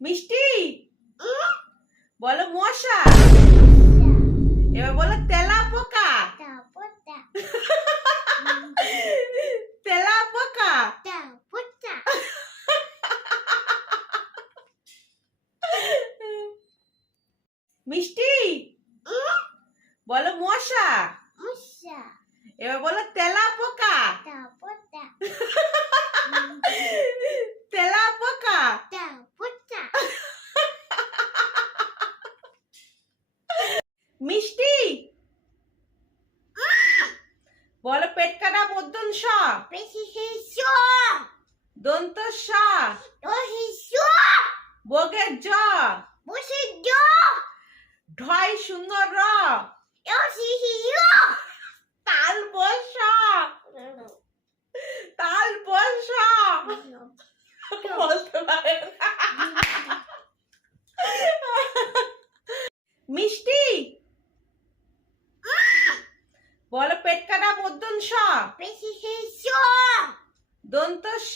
মিষ্টি? বলো মশা। এবার বলো তেলা পোকা তেলা পোকা মিষ্টি? বলো মশা। এবার বলো তেলা পোকা তেলা পোকা মিষ্টি? বলো পেট কাটা মধ্যন স দন্ত স বগের জ ঢয় সুন্দর র তাল বস তাল বস বলতে পারে মিষ্টি? বলো পেট কাটা মধ্যন স দন্ত স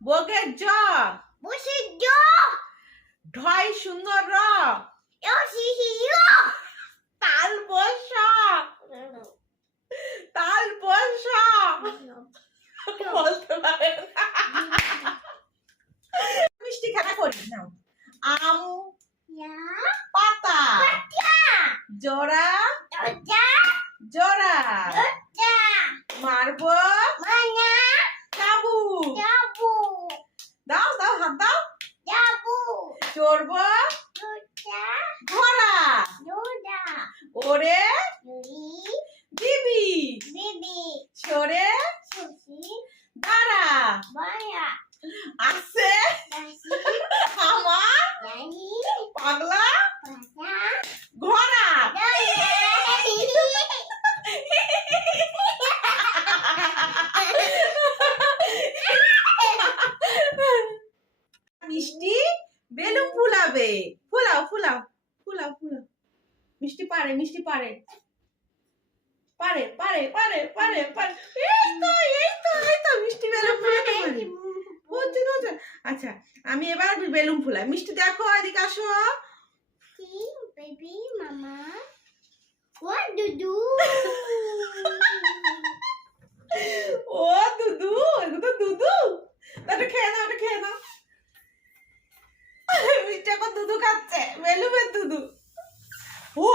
বগের জ। ঢয় সুন্দর র। তাল বস তাল বস বলতে পারে মিষ্টি খেলা করি নাও। আম। পাতা। জোড়া মারবো কাবু দাও দাও হাত দাও চড়বো ঘোড়া ওরে দিবি সরে দাঁড়া আসছে আমার পাগলা ঘোড়া মিষ্টি বেলুন ফুলাবে ফুলাও ফুলাও ফুলাও ফুলাও। মিষ্টি পারে মিষ্টি পারে পারে পারে পারে পারে পারে এই তো এই তো এই তো মিষ্টি বেলুন ফুলাতে পারে। হচ্ছে হচ্ছে আচ্ছা আমি এবার বেলুন ফুলাই। মিষ্টি দেখো এদিকে আসো। baby mama what do do ও দুদু এগুলো তো দুদু। ওটা খেয়ে নাও ওটা খেয়ে নাও। মিষ্টি এখন দুধু খাচ্ছে? বেলুনের দুধু। ও!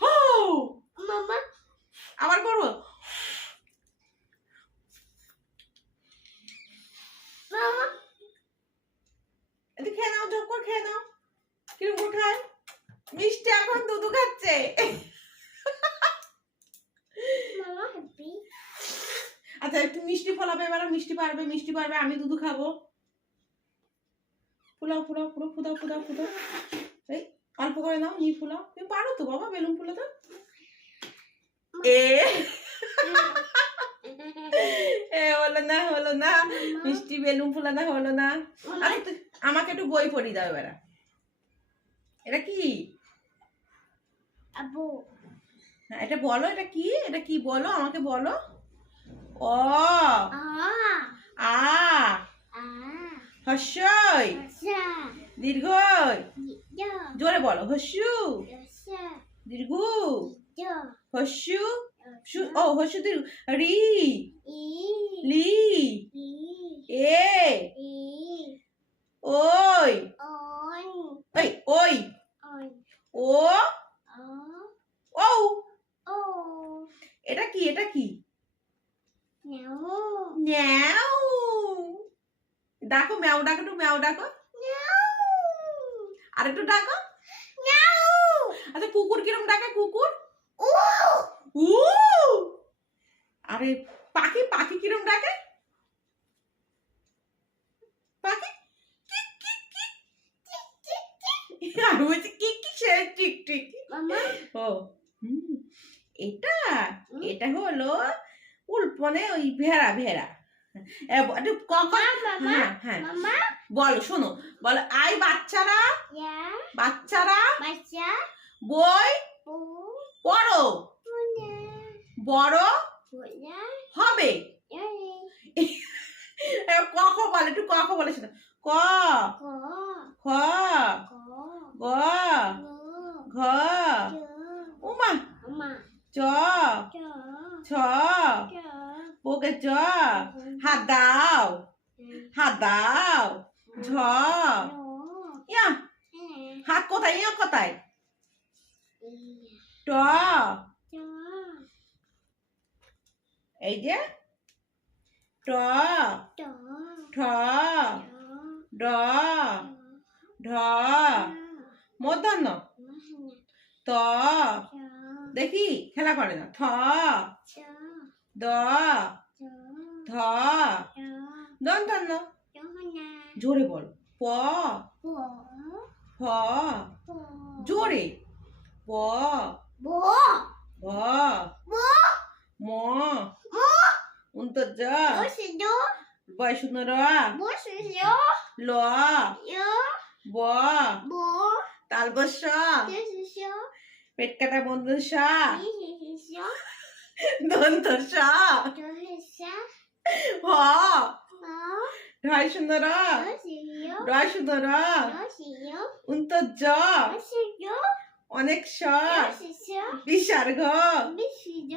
ও! mama আবার করব? খেয়ে নাও ঝপ করে খেয়ে নাও। কিরম মিষ্টি এখন দুধু খাচ্ছে। আচ্ছা একটু মিষ্টি ফলাবে এবার মিষ্টি পারবে মিষ্টি পারবে আমি দুধু খাব। ফুলাও ফুলাও পুরো ফুদাও ফুদাও ফুদাও। এই অল্প করে নাও নি ফুলাও। তুমি পারো তো বাবা বেলুন ফুলাতে এ। এ হলো না হলো না। মিষ্টি বেলুন ফুলানো হলো না। আচ্ছা আমাকে একটু বই পড়ি দাও এবার। এটা কি? হ্যাঁ, এটা বলো এটা কি? এটা কি বলো আমাকে বলো। ah আ। ah হস্যই ya জোরে বলো হস্যু। দীর্ঘ। ya হস্যু। সু ও হস্যু দীর্ঘ। রি i Li i A i ওই on ওই ওই on O oh O oh এটা কি এটা কি no ম্যাও ডাকো ম্যাও ডাকো একটু ম্যাও ডাকো no আর একটু ডাকো no আচ্ছা কুকুর কিরম ডাকে কুকুর oh উ আরে পাখি? পাখি কিরম ডাকে? পাখি? আমি বলছি কি কি? সে টিক টিক। ও এটা এটা হলো উল মানে ওই ভেড়া ভেড়া। হ্যাঁ হ্যাঁ। বলো শোনো। বলো আই বাচ্চারা? বাচ্চারা? বই? পড়ো। বড়? punya হবে? ya এ, কক একটু কক বল বলে সেটা ক। খ. গ. ঘ. উমা। চ। ছ. বকে চ। হাত দাও। হাত দাও। ঝ। ইয়া। হাত কোথায়? ইয়া কোথায়? ট. এই যে ট ঠ. ড ঢ মধ্যাহ্ন ত দেখি খেলা করে না থ দ. ধ. দন্তান্ন জোরে বল প. ফ জোরে প Bố. ভ ম Bố. উন্তর্য Bố sẽ đố. বয় শূন্য র Bố sẽ đố. ল Nhớ. ব Bố. তালবস্য Chớ sẽ đố. পেট কাটা বন্ধু. দন্ত. ঢয় শূন্য র Bố sẽ đố. রয় শূন্য র Bố sẽ đố. উন্তর্য Bố sẽ đố. অনেক স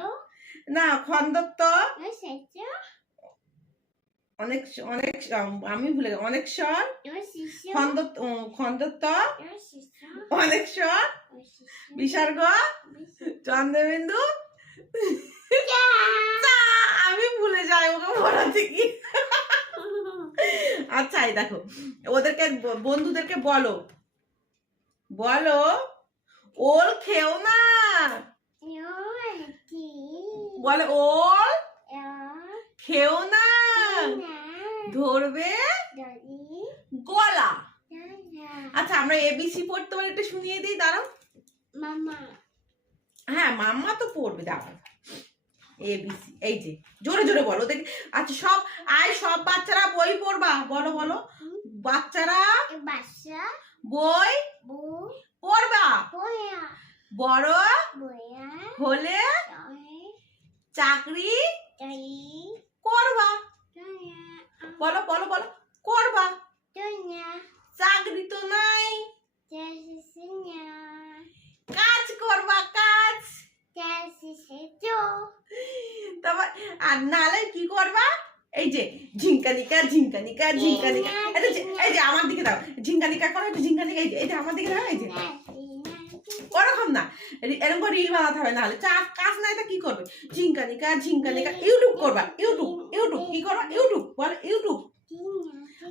Bố না đố. অনেক অনেক আমি ভুলে গেছি। অনেক স্বর। sẽ খন্দত্ব. অনেক স্বর। বিসর্গ। চন্দ্রবিন্দু। আমি ভুলে যাই ওকে বলাতে কি আচ্ছা এই দেখো। ওদেরকে বন্ধুদেরকে বলো। বলো ওল খেও না. বলে ওল খেও না ধরবে গলা। আচ্ছা আমরা এবিসি পড়তে পারি একটু শুনিয়ে দিই দাঁড়াও। mama. হ্যাঁ মাম্মা তো পড়বে দাঁড়াও। এবিসি এই যে জোরে জোরে বলো দেখি আচ্ছা সব আয় সব বাচ্চারা বই পড়বা বলো বলো। বাচ্চারা. বই পড়বা। বড় হলে. চাকরি? করবা? বলো বলো বলো। করবা? চাকরি তো নাই. কাজ করবা কাজ। তারপর আর নালে কি করবা? এই যে ঝিঙ্কানিকা ঝিঙ্কানিকা ঝিঙ্কানিকা। এই যে এই যে আমার দিকে দাও। ঝিঙ্কানিকা করো একটু ঝিঙ্কানিকা। এই যে এই যে আমার দিকে দাও এই যে। ওরকম না। এরকম করে রিল বানাতে হবে নাহলে। চা কাজ নাই তা কি করবে? ঝিঙ্কানিকা ঝিঙ্কানিকা ইউটিউব করবা। ইউটিউব ইউটিউব কি করবা? ইউটিউব বল ইউটিউব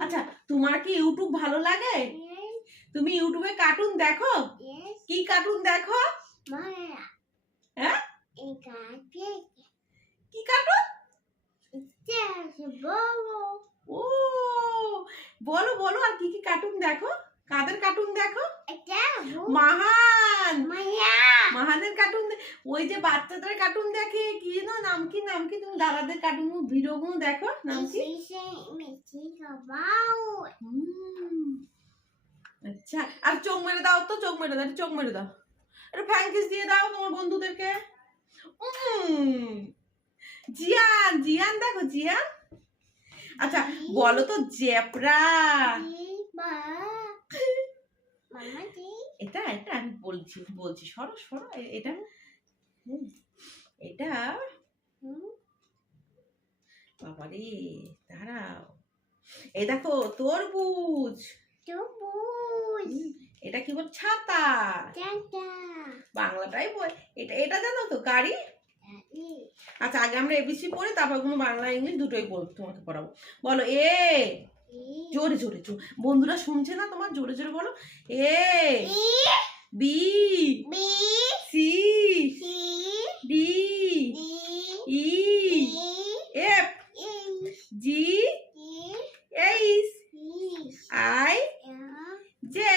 আচ্ছা তোমার কি ইউটিউব ভালো লাগে? তুমি ইউটিউবে কার্টুন দেখো? কি কার্টুন দেখো? হ্যাঁ? কি কার্টুন ও বলো বলো আর কি কি কার্টুন দেখো? কাদের কার্টুন দেখো? মাহান। মাহানের কার্টুন ওই যে বাচ্চাদের কার্টুন দেখে কি যেন নাম কি নাম কি তুমি দাদাদের কার্টুন ভিডিও গুলো দেখো নাম কি? আচ্ছা আর চোখ মেরে দাও তো চোখ মেরে দাও চোখ মেরে দাও। একটু ফ্যাঙ্কিস দিয়ে দাও তোমার বন্ধুদেরকে। জিয়ান জিয়ান দেখো জিয়ান? আচ্ছা বলো তো đi. এটা এটা আমি বলছি বলছি সরো সরো এটা এটা? বাবারে দাঁড়াও। এই দেখো Tubus. হুম, এটা কি বল ছাতা। বাংলাটাই বল এটা এটা জানো তো গাড়ি? আচ্ছা আগে আমরা এবিসি পড়ি তারপর কোনো বাংলা ইংলিশ দুটোই বল তোমাকে পড়াবো। বলো এ. জোরে জোরে জোরে বন্ধুরা শুনছে না তোমার জোরে জোরে বলো A. B. C. D E. F. G. H. I J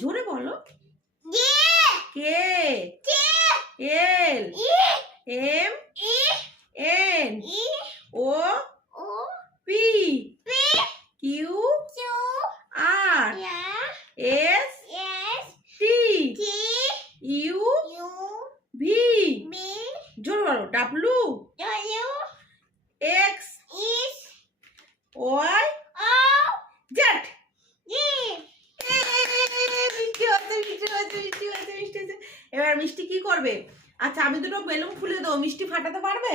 জোরে বলো. K. L. M. N. O O. P P. Q Q. R Yeah. S S. T T. U U. V B. জোরে বলো W W. X X. Y O. এবার মিষ্টি কি করবে আচ্ছা আমি দুটো বেলুন ফুলে দেবো মিষ্টি ফাটাতে পারবে?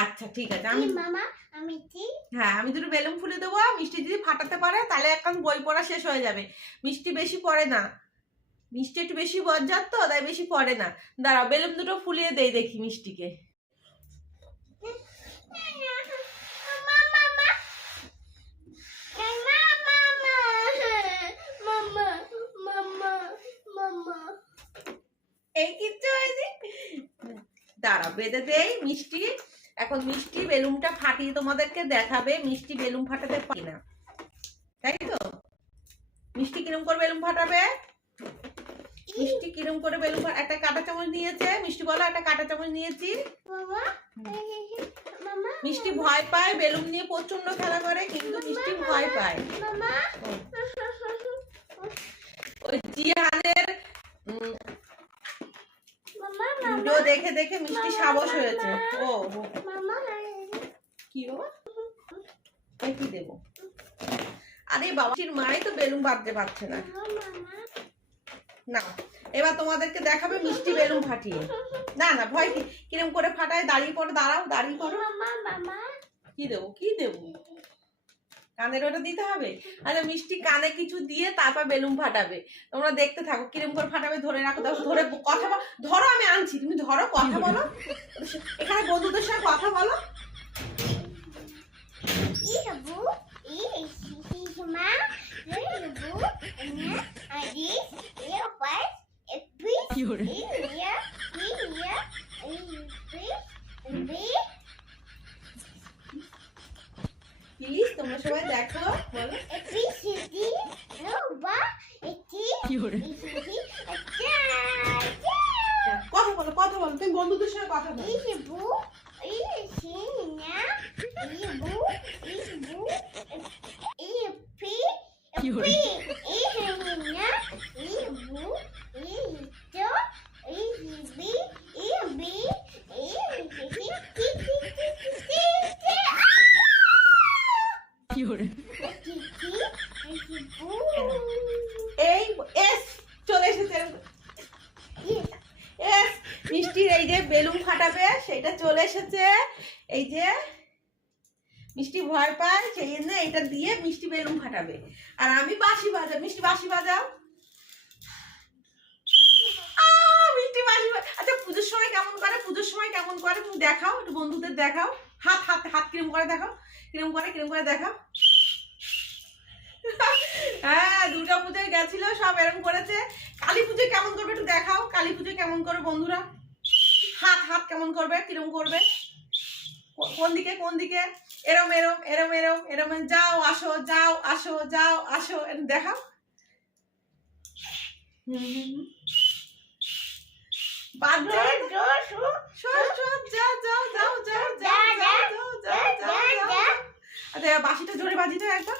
আচ্ছা ঠিক আছে আমি মামা আমি হ্যাঁ আমি দুটো বেলুন ফুলে দেবো মিষ্টি যদি ফাটাতে পারে তাহলে এখন বই পড়া শেষ হয়ে যাবে। মিষ্টি বেশি পড়ে না। মিষ্টি একটু বেশি বজ্জাত তো তাই বেশি পড়ে না। দাঁড়াও বেলুন দুটো ফুলিয়ে দেই দেখি মিষ্টিকে। এই কিচ্ছু হয়নি? দাঁড়া বেঁধে দেই মিষ্টি। এখন মিষ্টি বেলুনটা ফাটিয়ে তোমাদেরকে দেখাবে মিষ্টি বেলুন ফাটাতে পারি না তাই তো? মিষ্টি কিরম করে বেলুন ফাটাবে? মিষ্টি কিরম করে বেলুন একটা কাঁটা চামচ নিয়েছে। মিষ্টি বলো একটা কাঁটা চামচ নিয়েছি। মিষ্টি ভয় পায় বেলুন নিয়ে প্রচণ্ড খেলা করে কিন্তু মিষ্টি ভয় পায়। ওই মামা ভিডিও দেখে দেখে মিষ্টি সাবস হয়েছে। ও কি বাবা কি দেবো? আরে বাবাটির মাই তো বেলুন বাঁধতে পারছে না। না এবার তোমাদেরকে দেখাবে মিষ্টি বেলুন ফাটিয়ে। না না ভয় কি? কিরম করে ফাটায়? দাঁড়িয়ে পড়ো দাঁড়াও দাঁড়িয়ে পড়ো। কি দেবো কি দেবো? কানের ওটা দিতে হবে? আরে মিষ্টি কানে কিছু দিয়ে তারপর বেলুন ফাটাবে। তোমরা দেখতে থাকো কিরম করে ফাটাবে ধরে রাখো। ধরে কথা বল ধরো আমি আনছি তুমি ধরো কথা বলো। এখানে বন্ধুদের সঙ্গে কথা বলো। Ibu, তোমরা সবাই দেখো বলো। একটি সিদ্ধি বা একটি কথা বলো কথা বলো তুমি বন্ধুদের সঙ্গে কথা বলো। ইবু ইসিনা ইবু ইবু ইপি ইপি মিষ্টির এই যে বেলুন ফাটাবে, সেটা চলে এসেছে। এই যে মিষ্টি ভয় পায়, সেই জন্য এটা দিয়ে মিষ্টি বেলুন ফাটাবে। আর আমি বাঁশি বাজাও মিষ্টি বাঁশি বাজাও। মিষ্টি বাঁশি বা- আচ্ছা পুজোর সময় কেমন করে? পুজোর সময় কেমন করে? তুমি দেখাও, একটু বন্ধুদের দেখাও। হাত হাত হাত কিরম করে দেখাও। কিরম করে কিরম করে দেখাও। হ্যাঁ দুর্গা পুজোয় গেছিল, সব এরকম করেছে। কালী পুজো কেমন করবে একটু দেখাও। কালী পুজোয় কেমন করবে বন্ধুরা? হাত হাত কেমন করবে কিরম করবে কোন দিকে কোন দিকে এরম এরম এরম এরম এরম যাও আসো যাও আসো যাও আসো দেখাও জোরে একদম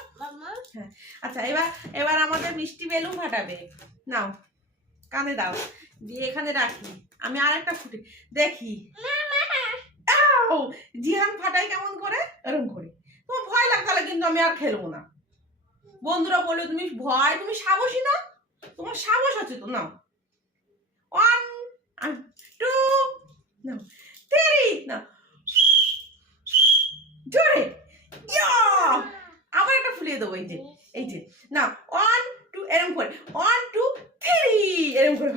আচ্ছা এবার এবার আমাদের মিষ্টি বেলুন ফাটাবে নাও কানে দাও দিয়ে এখানে রাখি। আমি আর একটা ফুটে দেখি! জিহান ফাটাই কেমন করে? এরকম করে। তোমার ভয় লাগতে তাহলে কিন্তু আমি আর খেলব না। বন্ধুরা বলে তুমি ভয় তুমি সাহসী না? তোমার সাহস আছে তো নাও। ওয়ান টু নাও। থ্রি নাও। জোরে! আবার একটা ফুলিয়ে দেবো এই যে এই যে। না ওয়ান টু এরম করে। ওয়ান টু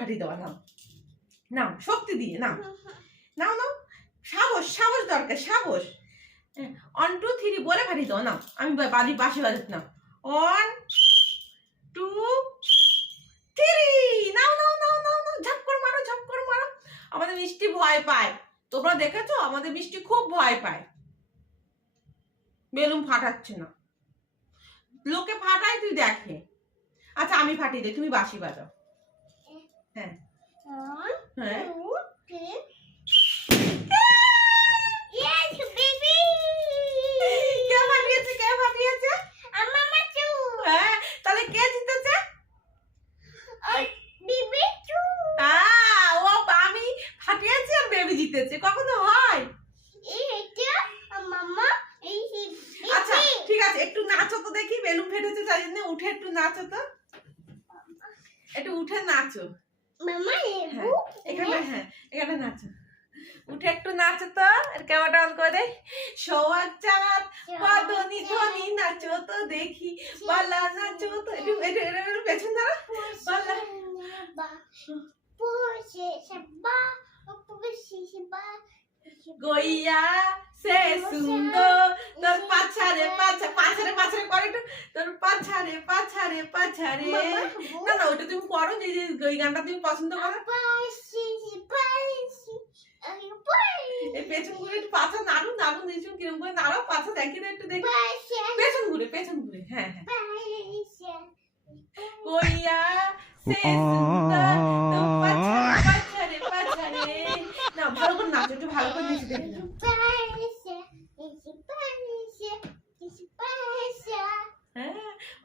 ফাটিয়ে দেওয়া, নাও। নাও, শক্তি দিয়ে, নাও। নাও নাও। সাহস সাহস দরকার সাহস ওয়ান টু থ্রি বলে ফাটিয়ে দাও, নাও। আমি বা- বাজি বাসি বাজাতে নাও। ওয়ান টু থ্রি নাও নাও নাও নাও নাও। ঝপ মারো ঝপ মারো। আমাদের মিষ্টি ভয় পায়। তোমরা দেখেছ? আমাদের মিষ্টি খুব ভয় পায়। বেলুন ফাটাচ্ছে না। লোকে ফাটায়, তুই দেখে। আচ্ছা আমি ফাটিয়ে দিই। তুমি বাঁশি বাজাও। হ্যাঁ। হ্যাঁ। জিতেছে? কখনো হয়? আচ্ছা ঠিক আছে একটু নাচো দেখি বেলুন ফেটেছে তাই জন্য উঠে একটু নাচো একটু উঠে নাচো। এখানে হ্যাঁ এখানে নাচো। উঠে একটু নাচো তো আর ক্যামেরাটা অন করে সোয়াগ চাঁদ পাদনি ধ্বনি নাচো তো দেখি। বালা নাচো তো একটু একটু পেছন দাঁড়া Bala. গইয়া সে সুন্দর। তোর পাছারে পাছা পাছারে পাছারে করে একটু তোর পাছারে পাছারে পাছারে। না না ওটা তুমি করো যে ওই গানটা তুমি পছন্দ করো। এই পেছন ঘুরে একটু পাছা নাড়ু নাড়ু নিচু কিরম করে নাড়াও পাছা দেখি না একটু দেখি। পেছন ঘুরে পেছন ঘুরে হ্যাঁ হ্যাঁ। কইয়া সে সুন্দর। তো পাছারে পাছারে। পাছারে না ভালো করে নাচো একটু ভালো করে নিচে দেখি হ্যাঁ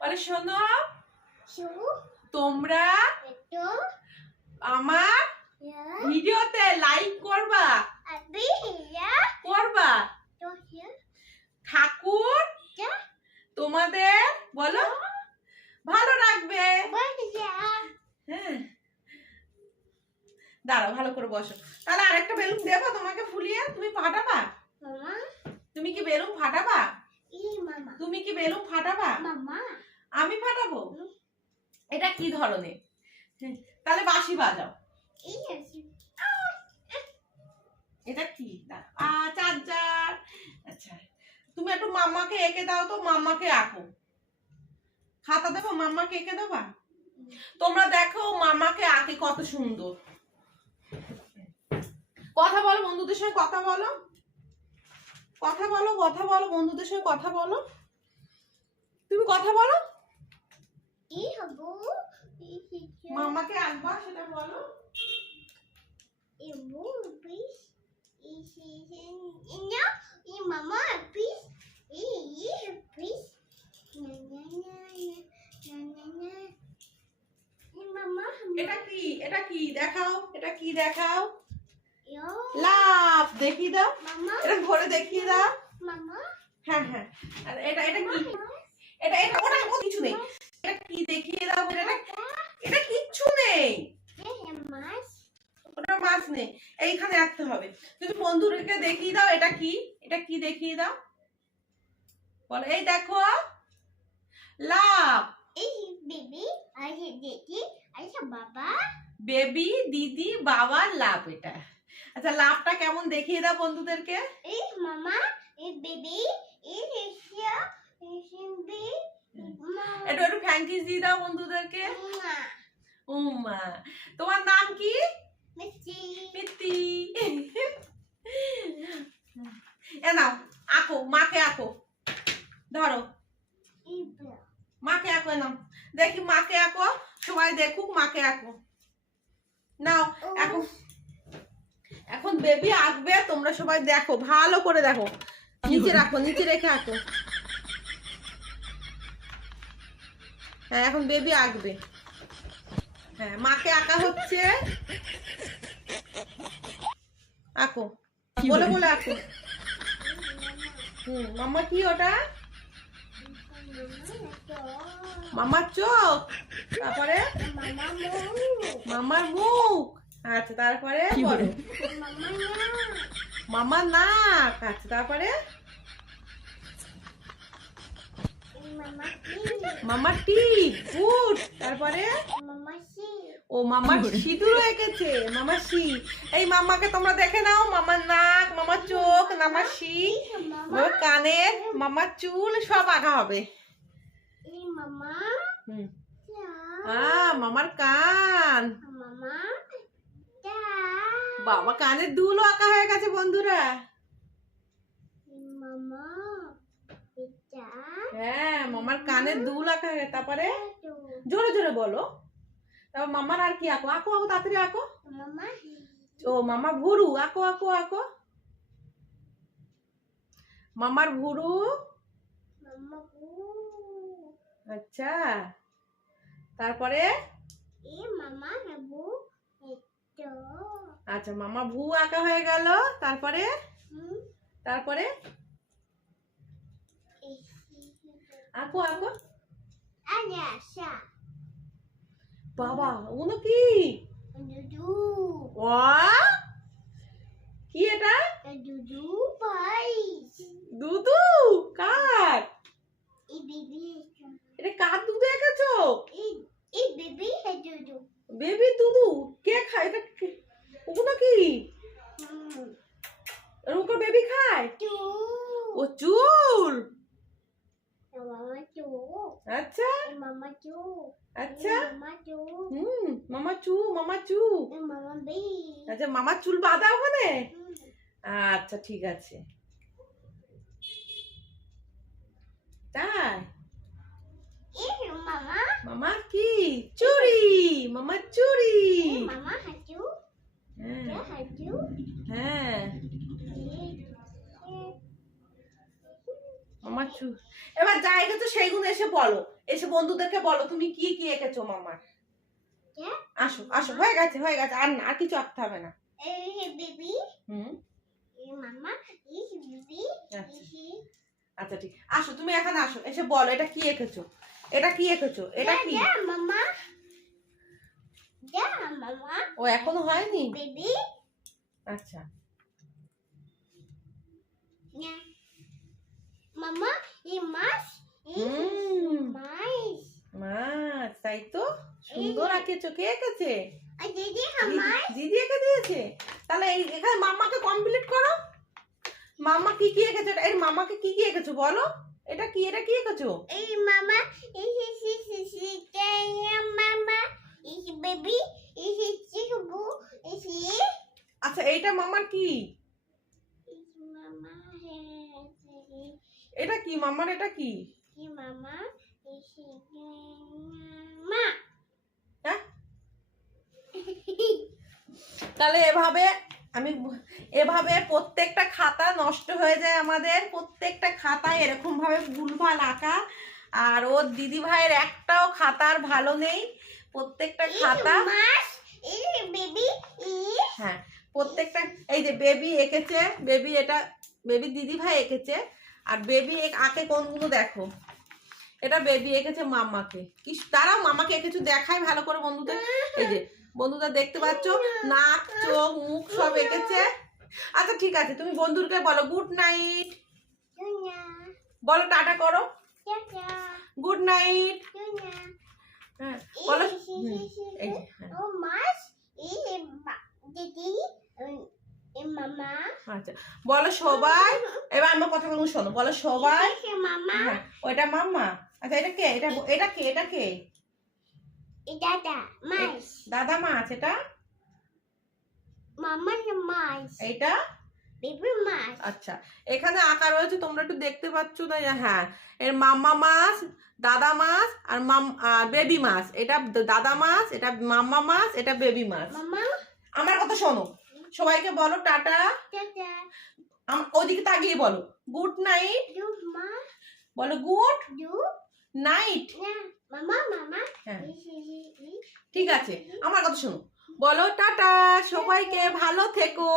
বলে শোনো তোমরা আমার ভিডিওতে লাইক করবা। করবা। ঠাকুর তোমাদের বলো। ভালো রাখবে হ্যাঁ। দাঁড়াও ভালো করে বসো। তাহলে আরেকটা বেলুন দেবো তোমাকে ফুলিয়ে তুমি ফাটাবা তুমি কি বেলুন ফাটাবা? তুমি কি বেলুন ফাটাবা. আমি ফাটাবো? এটা কি ধরনের? তাহলে বাঁশি বাজাও. এটা কি? চার্জার। আচ্ছা তুমি একটু মাম্মাকে এঁকে দাও তো মাম্মাকে আঁকো। খাতা দেবো? মাম্মাকে এঁকে দেবা? তোমরা দেখো মামাকে আঁকে কত সুন্দর। কথা বলো বন্ধুদের সঙ্গে কথা বলো। কথা বলো কথা বলো বন্ধুদের সঙ্গে কথা বলো। তুমি কথা বলো। কি হব মামাকে আসবা সেটা বলো। এ মোবিস এই মামা অ্যাপিস এবু পিস। এটা কি? এটা কি? দেখাও এটা কি দেখাও? লাভ দেখিয়ে দাও। এটা দেখিয়ে দাও। হ্যাঁ হ্যাঁ। এটা এটা কি? এটা এটা ওটা কিছু নেই। এটা কি দেখিয়ে দাও? এটা এটা কিচ্ছু নেই। ওটা মাছ। নেই। এইখানে রাখতে হবে। তুমি বন্ধুদেরকে দেখিয়ে দাও এটা কি? এটা কি দেখিয়ে দাও? বলো এই দেখো। Love daddy. I baby. দিদি বাবার লাভ এটা। আচ্ছা লাভটা কেমন দেখিয়ে দাও বন্ধুদেরকে. Is baby. Is Asia. Is baby. Mama. একটু একটু ফ্যাঙ্কিস দিয়ে দাও বন্ধুদেরকে. উমা তোমার নাম কি Missy. মিত্তি এ নাও আঁকো মাকে আঁকো ধরো মাকে আঁকো নাও দেখি মাকে আঁকো সবাই দেখুক মাকে আঁকো নাও এখন এখন বেবি আঁকবে তোমরা সবাই দেখো ভালো করে দেখো। নিচে রাখো নিচে রেখে আঁকো। হ্যাঁ এখন বেবি আঁকবে। হ্যাঁ মাকে আঁকা হচ্ছে। আঁকো। বলে বলে? আঁকো। হুম মাম্মা কি ওটা? মামার চোখ। তারপরে? মামার মুখ। আচ্ছা তারপরে বলো. মামার নাক আচ্ছা তারপরে. মামার টিপ গুড। তারপরে? ও মামার সিঁদুর এঁকেছে মামার শি এই মামাকে তোমরা দেখে নাও মামার নাক মামার চোখ মামার শি কানের মামার চুল সব আঁকা হবে। মামার কান। Mama. বাবা কানের দুলও আঁকা হয়ে গেছে বন্ধুরা। হ্যাঁ মামার কানের দুল আঁকা হয়ে তারপরে? জোরে জোরে বলো। তারপর মামার আর কি আঁকো? আঁকো আঁকো তাড়াতাড়ি আঁকো। ও মামা ভুরু আঁকো আঁকো আঁকো। মামার ভুরু। আচ্ছা। তারপরে? na bu. Itu. আচ্ছা মামা ভু আঁকা হয়ে গেল। তারপরে. তারপরে? আঁকো আঁকো। বাবা ওগুলো কি? কি এটা? দুদু কার? এটা কার দুধে এঁকেছো? এই বেবি দুদু বেবি দুধু কে খায়? এটা ওগুলো কি? ওকে বেবি খায়? ও চুল? আচ্ছা। মামা টু আচ্ছা। মামা হুম মামা চু মামা চু। মামা বি আচ্ছা চুল বাঁধা ওখানে? আচ্ছা ঠিক আছে তাই এই মামা মামা কি চুরি মামা চুরি মামা হাজু হ্যাঁ কে হাজু হ্যাঁ মামা চু এবার যা এঁকেছো সেইগুলো এসে বলো। এসে বন্ধুদেরকে বলো তুমি কি কি এঁকেছো মামার? কে? আসো আসো হয়ে গেছে হয়ে গেছে। আর না আর কিছু আঁকতে হবে না। এই বেবি হুম? এই মামা এই বেবি আচ্ছা। আচ্ছা ঠিক। আসো তুমি এখানে আসো। এসে বলো এটা কি এঁকেছো? এটা কি এঁকেছো? এটা কি? যা মামা যা মামা। ও এখনও হয়নি আচ্ছা মামা এই মাছ মাছ মাছ তাই তো সুন্দর আঁকেছো কে এঁকেছে দিদি দিদি- আমার দিদি এঁকে দিয়েছে তাহলে এই এখানে মাম্মাকে কমপ্লিট করো মাম্মা কি কি এঁকেছো এই মামাকে কি কি এঁকেছো বলো এটা কি এটা কি এঁকেছো এই মামা মামা এই বেবি আচ্ছা এইটা মামার কি? এটা কি? মামার এটা কি? মামা এই মা হ্যাঁ? তাহলে এভাবে আমি এভাবে প্রত্যেকটা খাতা নষ্ট হয়ে যায় আমাদের। প্রত্যেকটা খাতায় এরকম ভাবে ভুলভাল আঁকা। আর ওর দিদি ভাইয়ের একটাও খাতার ভালো নেই। প্রত্যেকটা খাতা হ্যাঁ প্রত্যেকটা এই যে বেবি এঁকেছে বেবি এটা বেবি দিদি ভাই এঁকেছে আর বেবি আঁকে কোনগুলো দেখো। এটা বেবি এঁকেছে মামাকে কি তারাও মামাকে এঁকেছে দেখাই ভালো করে বন্ধুদের। এই যে বন্ধুরা দেখতে পাচ্ছ নাক চোখ মুখ সব এঁকেছে। আচ্ছা ঠিক আছে তুমি বন্ধুকে বলো গুড নাইট বলো টাটা করো। গুড নাইট হ্যাঁ বলো। এই ও মামা। আচ্ছা বলো সবাই। এবার আমার কথা বলব শোনো বলো সবাই। মামা। হ্যাঁ ওইটা মাম্মা। আচ্ছা এটা কে? এটা এটা কে? এটা কে? দাদা মাছ। দাদা মাছ এটা? মামা না মাছ। মাছ আচ্ছা এখানে আঁকা রয়েছে তোমরা একটু দেখতে পাচ্ছ না? হ্যাঁ। এর মাম্মা মাছ দাদা মাছ আর মাম বেবি মাছ এটা দাদা মাছ এটা মাম্মা মাছ এটা বেবি মাছ আমার কথা শোনো। সবাইকে বলো টাটা। ওদিকে তাকিয়ে বলো। Good night. মা? বলো গুড নাইট। হ্যাঁ এই। ঠিক আছে। আমার কথা শোনো। বলো টাটা সবাইকে ভালো থেকো।